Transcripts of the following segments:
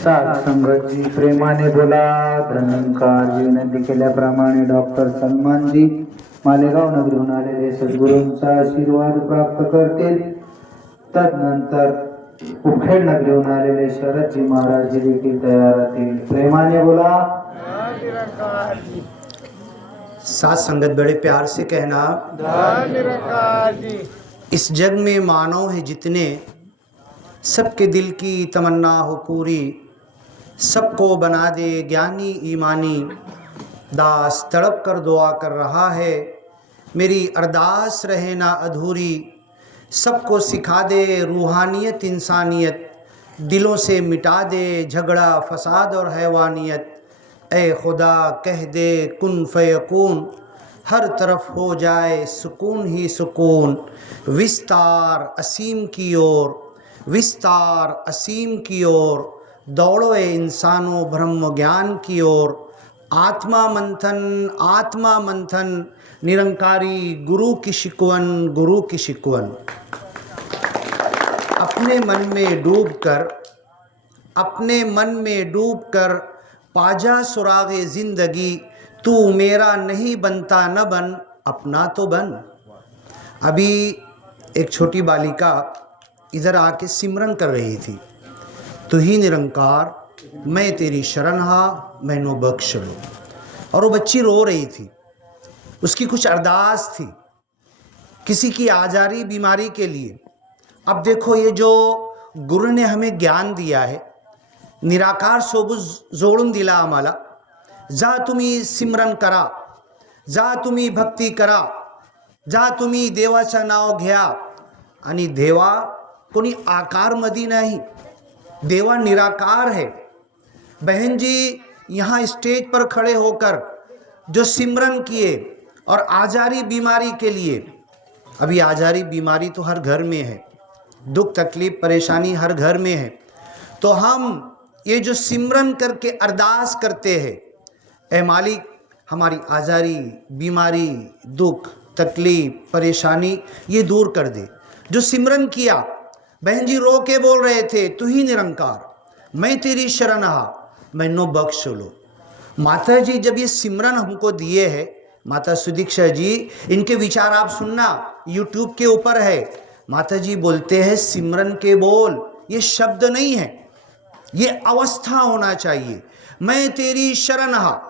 सात संगतजी प्रेमाने बोला. धनंकार विनंती केल्याप्रमाणे डॉक्टर सलमानजी मालेगाव नगरीहून आलेले सद्गुरूंचा आशीर्वाद प्राप्त करतील. तदनंतर उखेड नगरीहून आलेले शरदजी महाराज देखील तयार राहतील. प्रेमाने बोला. सात संगत बड़े प्यार से कहना. इस जग में मानव है जितने, सबके दिल की तमन्ना हो पूरी, सबको बना दे ज्ञानी ईमानी, दास तड़प कर दुआ कर रहा है, मेरी अरदास रहे ना अधूरी, सबको सिखा दे रूहानियत इंसानियत, दिलों से मिटा दे झगड़ा फसाद और हैवानियत, ए खुदा कह दे कुन फयकून, हर तरफ हो जाए सुकून ही सुकून, विस्तार असीम की ओर, विस्तार असीम की ओर, दौड़ो ए इंसानों ब्रह्म ज्ञान की ओर, आत्मा मंथन निरंकारी गुरु की शिकवन, गुरु की शिकवन. अपने मन में डूबकर पाजा सुरागे जिंदगी, तू मेरा नहीं बनता न बन, अपना तो बन. अभी एक छोटी बालिका इधर आके सिमरन कर रही थी, तू ही निरंकार मैं तेरी शरण हा मैनो बख्श लो. और वो बच्ची रो रही थी, उसकी कुछ अरदास थी किसी की आजारी बीमारी के लिए. अब देखो ये जो गुरु ने हमें ज्ञान दिया है, निराकार सोबत जोडून दिला आम्हाला. जा तुम्ही सिमरन करा, जा तुम्ही भक्ती करा, जा तुम्ही देवाचं नाव घ्या. आणि देवा कोणी आकारमध्ये नाही, देवा निराकार है. बहन जी यहाँ स्टेज पर खड़े होकर जो सिमरन किए और आजारी बीमारी के लिए, अभी आजारी बीमारी तो हर घर में है, दुख तकलीफ परेशानी हर घर में है, तो हम ये जो सिमरन करके अरदास करते हैं, ए मालिक हमारी आजारी बीमारी दुख तकलीफ परेशानी ये दूर कर दे. जो सिमरन किया, बहन जी रो के बोल रहे थे, तू ही निरंकार मैं तेरी शरण हा मैनो बख्श लो. माता जी जब ये सिमरन हमको दिए हैं, माता सुदीक्षा जी इनके विचार आप सुनना, यूट्यूब के ऊपर है. माता जी बोलते हैं सिमरन के बोल ये शब्द नहीं है, ये अवस्था होना चाहिए. मैं तेरी शरण हा,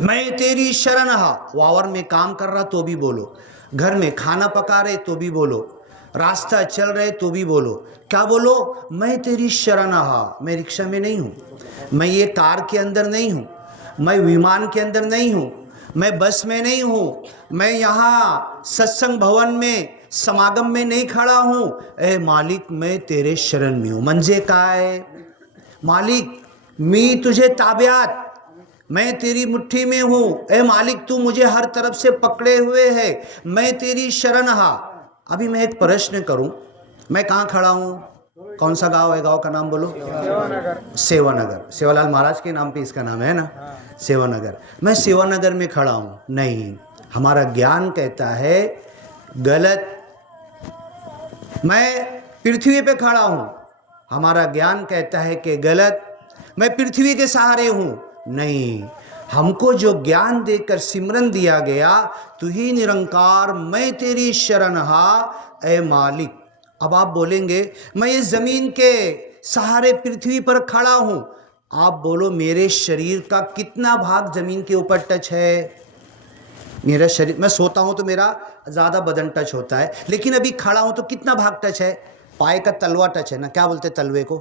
मैं तेरी शरण हा. वावर में काम कर रहा तो भी बोलो, घर में खाना पका रहे तो भी बोलो, रास्ता चल रहे तो भी बोलो, क्या बोलो? मैं तेरी शरण हा। मैं रिक्शा में नहीं हूँ, मैं ये कार के अंदर नहीं हूँ, मैं विमान के अंदर नहीं हूँ, मैं बस में नहीं हूँ, मैं यहाँ सत्संग भवन में समागम में नहीं खड़ा हूँ। ए मालिक मैं तेरे शरण में हूँ। म्हणजे काय? मालिक मी तुझे ताब्यात, मैं तेरी मुट्ठी में हूँ। ए मालिक तू मुझे हर तरफ से पकड़े हुए है, मैं तेरी शरण हा। अभी मैं एक प्रश्न करूँ, मैं कहाँ खड़ा हूँ? कौन सा गांव है? गांव का नाम बोलो। सेवानगर। सेवालाल महाराज के नाम पे इसका नाम है ना, सेवानगर। मैं सेवानगर में खड़ा हूँ? नहीं, हमारा ज्ञान कहता है गलत। मैं पृथ्वी पे खड़ा हूँ, हमारा ज्ञान कहता है कि गलत। मैं पृथ्वी के सहारे हूँ? नहीं, हमको जो ज्ञान देकर सिमरन दिया गया, तू ही निरंकार मैं तेरी शरण हा। ए मालिक, अब आप बोलेंगे मैं इस जमीन के सहारे पृथ्वी पर खड़ा हूं। आप बोलो मेरे शरीर का कितना भाग जमीन के ऊपर टच है? मेरा शरीर, मैं सोता हूं तो मेरा ज्यादा बदन टच होता है, लेकिन अभी खड़ा हूं तो कितना भाग टच है? पाए का तलवा टच है ना, क्या बोलते तलवे को?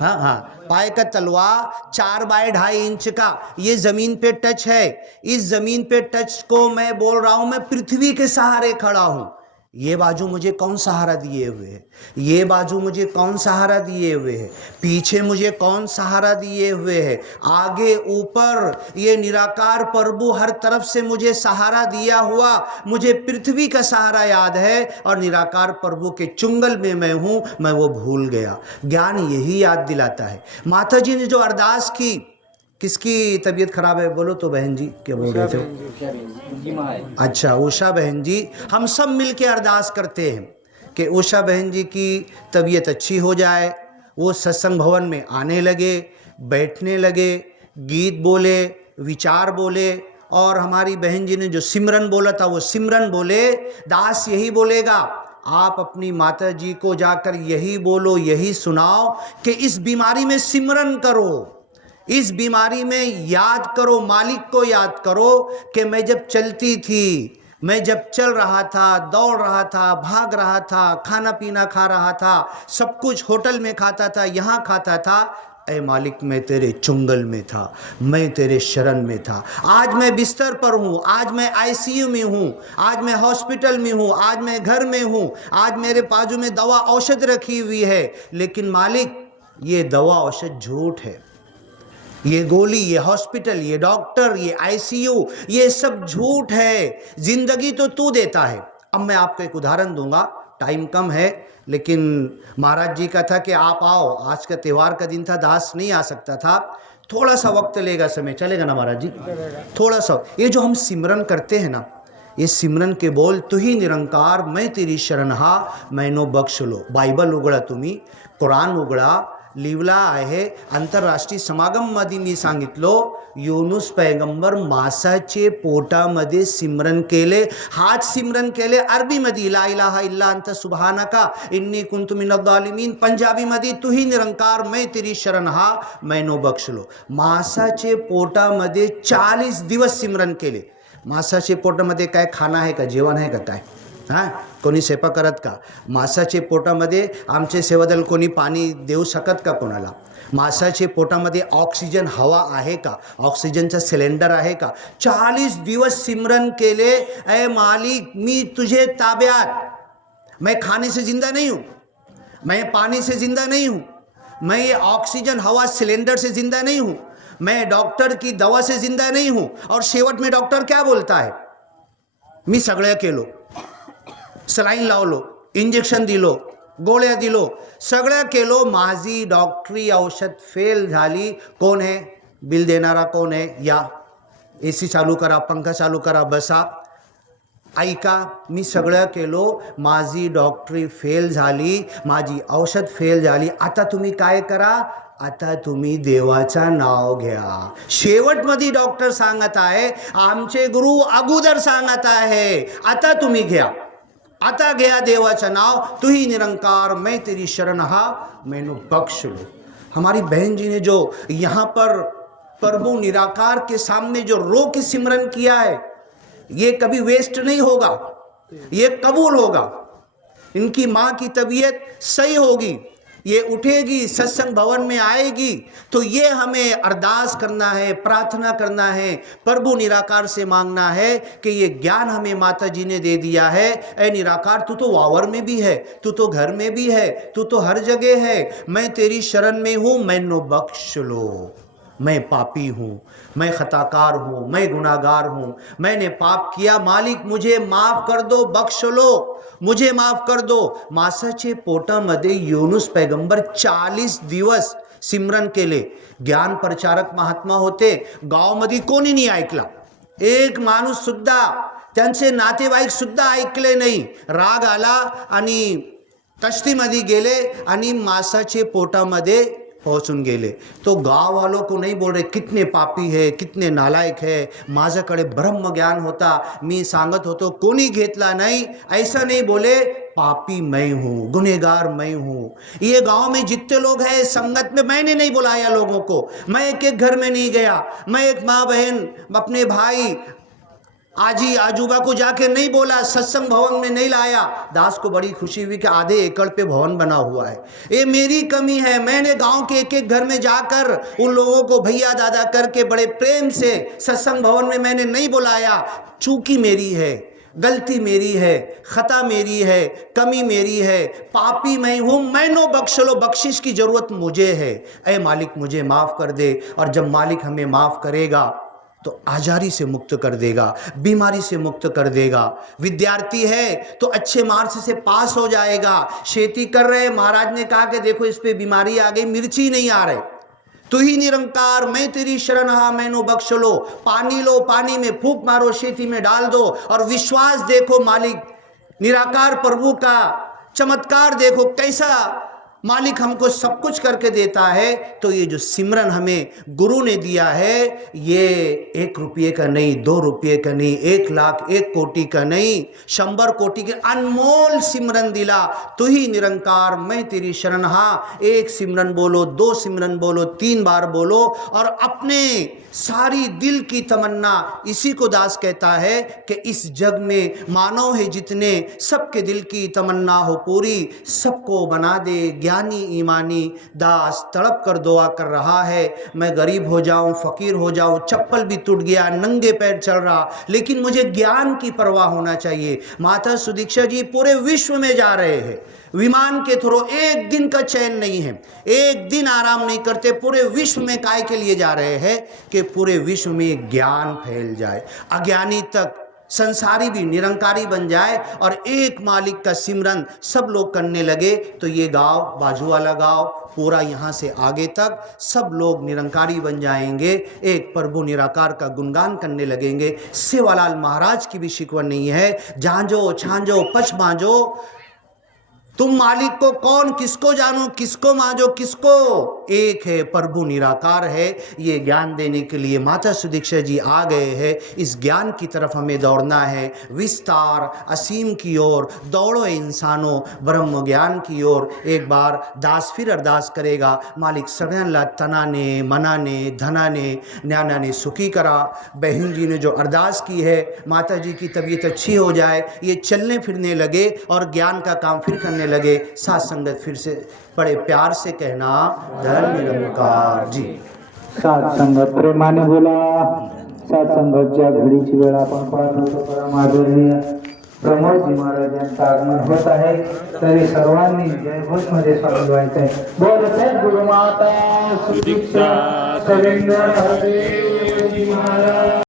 हाँ हाँ, पाए का तलवा 4 बाय 2.5 इंच का ये जमीन पे टच है। इस जमीन पे टच को मैं बोल रहा हूं मैं पृथ्वी के सहारे खड़ा हूं। ये बाजू मुझे कौन सहारा दिए हुए है? ये बाजू मुझे कौन सहारा दिए हुए है? पीछे मुझे कौन सहारा दिए हुए है? आगे ऊपर ये निराकार प्रभु हर तरफ से मुझे सहारा दिया हुआ। मुझे पृथ्वी का सहारा याद है और निराकार प्रभु के चुंगल में मैं हूं, मैं वो भूल गया। ज्ञान यही याद दिलाता है। माता जी ने जो अरदास की, किसकी तबीयत खराब है बोलो तो? बहन जी क्या बोल रहे थे? अच्छा, उषा बहन जी। हम सब मिलके अरदास करते हैं कि उषा बहन जी की तबीयत अच्छी हो जाए, वो सत्संग भवन में आने लगे, बैठने लगे, गीत बोले, विचार बोले, और हमारी बहन जी ने जो सिमरन बोला था वो सिमरन बोले। दास यही बोलेगा, आप अपनी माता जी को जाकर यही बोलो, यही सुनाओ कि इस बीमारी में सिमरन करो, इस बीमारी में याद करो, मालिक को याद करो कि मैं जब चलती थी, मैं जब चल रहा था, दौड़ रहा था, भाग रहा था, खाना पीना खा रहा था, सब कुछ होटल में खाता था, यहाँ खाता था, ऐ मालिक मैं तेरे चुंगल में था, मैं तेरे शरण में था। आज मैं बिस्तर पर हूँ, आज मैं आईसीयू में हूँ, आज मैं हॉस्पिटल में हूँ, आज मैं घर में हूँ, आज मेरे बाजू में दवा औषध रखी हुई है, लेकिन मालिक ये दवा औषध झूठ है, ये गोली, ये हॉस्पिटल, ये डॉक्टर, ये आईसीयू, ये सब झूठ है। जिंदगी तो तू देता है। अब मैं आपको एक उदाहरण दूंगा, टाइम कम है, लेकिन महाराज जी का था कि आप आओ, आज का त्यौहार का दिन था, दास नहीं आ सकता था, थोड़ा सा वक्त लेगा, समय चलेगा ना महाराज जी? थोड़ा सा। ये जो हम सिमरन करते हैं ना, ये सिमरन के बोल, तू ही निरंकार मैं तेरी शरण हा, मैनो बख्श लो। बायबल उघडा तुम्ही, कुराण उघडा, लिवला आहे. आंतरराष्ट्रीय समागममध्ये मी सांगितलो, युनुस पैगंबर मासाचे पोटामध्ये सिमरन केले. हाच सिमरन केले अरबीमध्ये, ला इलाहा इल्ला अंत सुबहानका इन्नी कुंतु मिनज जालिमीन. पंजाबीमध्ये, तू ही निरंकार मैं तेरी शरण हा, मैनो बख्श लो. मासाचे पोटामध्ये 40 दिवस सिमरन केले. मासाचे पोटामध्ये काय खाना आहे का, जेवण आहे का काय? हां, कोणी सेवा करत का? मासाचे पोटामध्ये आमचे सेवादल कोणी पाणी देऊ शकत का कोणाला? मासाचे पोटामध्ये ऑक्सिजन हवा आहे का? ऑक्सिजनचा सिलेंडर आहे का? 40 दिवस सिमरन केले. ऐ मालिक मी तुझे ताब्यात, मैं खाने से जिंदा नहीं हूँ, मैं पानी से जिंदा नहीं हूँ, मैं ये ऑक्सीजन हवा सिलेंडर से जिंदा नहीं हूँ, मैं डॉक्टर की दवा से जिंदा नहीं हूँ. और शेवट में डॉक्टर क्या बोलता है? मी सगळं केलो, सलाईन लावलो, इंजेक्शन दिलो, गोळ्या दिलो, सगळं केलो, माझी डॉक्टरी औषध फेल झाली. कोण आहे बिल देणारा? कोण आहे? या एसी चालू करा, पंखा चालू करा, बसा, ऐका, मी सगळं केलो, माझी डॉक्टरी फेल झाली, माझी औषध फेल झाली. आता तुम्ही काय करा? आता तुम्ही देवाचा नाव घ्या. शेवटमध्ये डॉक्टर सांगत आहे, आमचे गुरु अगोदर सांगत आहे, आता तुम्ही घ्या, आता गया देवाचा नाव, तू ही निरंकार मैं तेरी शरण हा, मैनू बख्श लो. हमारी बहन जी ने जो यहाँ पर प्रभु निराकार के सामने जो रो के सिमरन किया है, ये कभी वेस्ट नहीं होगा, ये कबूल होगा. इनकी माँ की तबीयत सही होगी, ये उठेगी, सत्संग भवन में आएगी, तो ये हमें अरदास करना है, प्रार्थना करना है, प्रभु निराकार से मांगना है कि ये ज्ञान हमें माता जी ने दे दिया है। ऐ निराकार, तू तो वावर में भी है, तू तो घर में भी है, तू तो हर जगह है, मैं तेरी शरण में हूँ, मैनो बख्श लो। मैं पापी हूँ, मैं खताकार हूँ, मैं गुनाहगार हूँ, मैंने पाप किया, मालिक मुझे माफ कर दो, बख्श लो, मुझे माफ कर दो। मासाचे पोटामध्ये युनूस पैगंबर 40 दिवस सिमरन केले। ज्ञान प्रचारक महात्मा होते, गावामध्ये कोणी नाही ऐकला, एक माणूस सुद्धा, त्यांचे नातेवाईक सुद्धा ऐकले नाही। राग आला आणि कष्टीमध्ये गेले आणि मासाचे पोटामध्ये पहुंचून गेले। तो गाँव वालों को नहीं बोल रहे कितने पापी है, कितने नालायक है, माझ्याकडे ब्रह्म ज्ञान होता, मी सांगत होतो, कोणी घेतला नहीं, ऐसा नहीं बोले, पापी मैं हूँ, गुनहगार मैं हूँ। ये गांव में जितने लोग हैं संगत में, मैंने नहीं बुलाया लोगों को, मैं एक एक घर में नहीं गया, मैं एक माँ बहन, अपने भाई, आजी आजूबा को जाके नहीं बोला, सत्संग भवन में नहीं लाया। दास को बड़ी खुशी हुई कि आधे एकड़ पे भवन बना हुआ है। ये मेरी कमी है, मैंने गांव के एक एक घर में जाकर उन लोगों को भैया दादा करके बड़े प्रेम से सत्संग भवन में मैंने नहीं बुलाया। चूकी मेरी है, गलती मेरी है, खता मेरी है, कमी मेरी है, पापी मैं हूँ, मैनो बख्श लो, बख्शिश की जरूरत मुझे है। ऐ मालिक मुझे माफ़ कर दे। और जब मालिक हमें माफ़ करेगा तो आजारी से मुक्त कर देगा, बीमारी से मुक्त कर देगा। विद्यार्थी है तो अच्छे मार्क्स से पास हो जाएगा। खेती कर रहे, महाराज ने कहा कि देखो इस पे बीमारी आ गई, मिर्ची नहीं आ रहे, तू ही निरंकार, मैं तेरी शरण हा, मैनो बख्श लो। पानी लो, पानी में फूंक मारो, खेती में डाल दो, और विश्वास देखो मालिक निराकार प्रभु का चमत्कार देखो, कैसा मालिक हमको सब कुछ करके देता है। तो ये जो सिमरन हमें गुरु ने दिया है, ये 1 रुपये का नहीं, 2 रुपये का नहीं, 1 लाख 1 कोटि का नहीं, 100 कोटि के अनमोल सिमरन दिला। तू ही निरंकार, मैं तेरी शरण हा। 1 सिमरन बोलो, 2 सिमरन बोलो, 3 बार बोलो, और अपने सारी दिल की तमन्ना, इसी को दास कहता है कि इस जग में मानव है जितने, सबके दिल की तमन्ना हो पूरी, सबको बना दे ज्ञानी ईमानी। दास तड़प कर दुआ कर रहा है, मैं गरीब हो जाऊं, फकीर हो जाऊं, चप्पल भी टूट गया, नंगे पैर चल रहा, लेकिन मुझे ज्ञान की परवाह होना चाहिए। माता सुदीक्षा जी पूरे विश्व में जा रहे हैं, विमान के थ्रू, एक दिन का चैन नहीं है, एक दिन आराम नहीं करते, पूरे विश्व में काय के लिए जा रहे हैं कि पूरे विश्व में ज्ञान फैल जाए, अज्ञानी तक, संसारी भी निरंकारी बन जाए, और एक मालिक का सिमरन सब लोग करने लगे। तो ये गांव, बाजू वाला गांव, पूरा यहाँ से आगे तक सब लोग निरंकारी बन जाएंगे, एक प्रभु निराकार का गुणगान करने लगेंगे। सेवालाल महाराज की भी शिकवन नहीं है, झांझो छांझो पछ मांझो, तुम मालिक को कौन, किसको जानो, किसको मांझो, किसको, एक है प्रभु निराकार है। ये ज्ञान देने के लिए माता सुदीक्षा जी आ गए हैं। इस ज्ञान की तरफ हमें दौड़ना है, विस्तार असीम की ओर दौड़ो इंसानों, ब्रह्म ज्ञान की ओर। एक बार दास फिर अरदास करेगा, मालिक सगळ्यांना तनाने मनाने धनाने ज्ञानाने सुखी करा। बहन जी ने जो अरदास की है, माता जी की तबीयत अच्छी हो जाए, ये चलने फिरने लगे और ज्ञान का काम फिर करने लगे। साथ संगत फिर से बड़े प्यार से कहना, धन निरंकार जी। सात संगत प्रेमाने बोला। सात संगतच्या घडीची वेळ आपण पाहत होतो, परम आदरणीय प्रमोदजी महाराज यांचं आगमन होत आहे, तरी सर्वांनी जयघोष मध्ये स्वागत व्हायचं आहे। बोल सद्गुरु माता सुदीक्षा सविंदर हरदेव जी महाराज।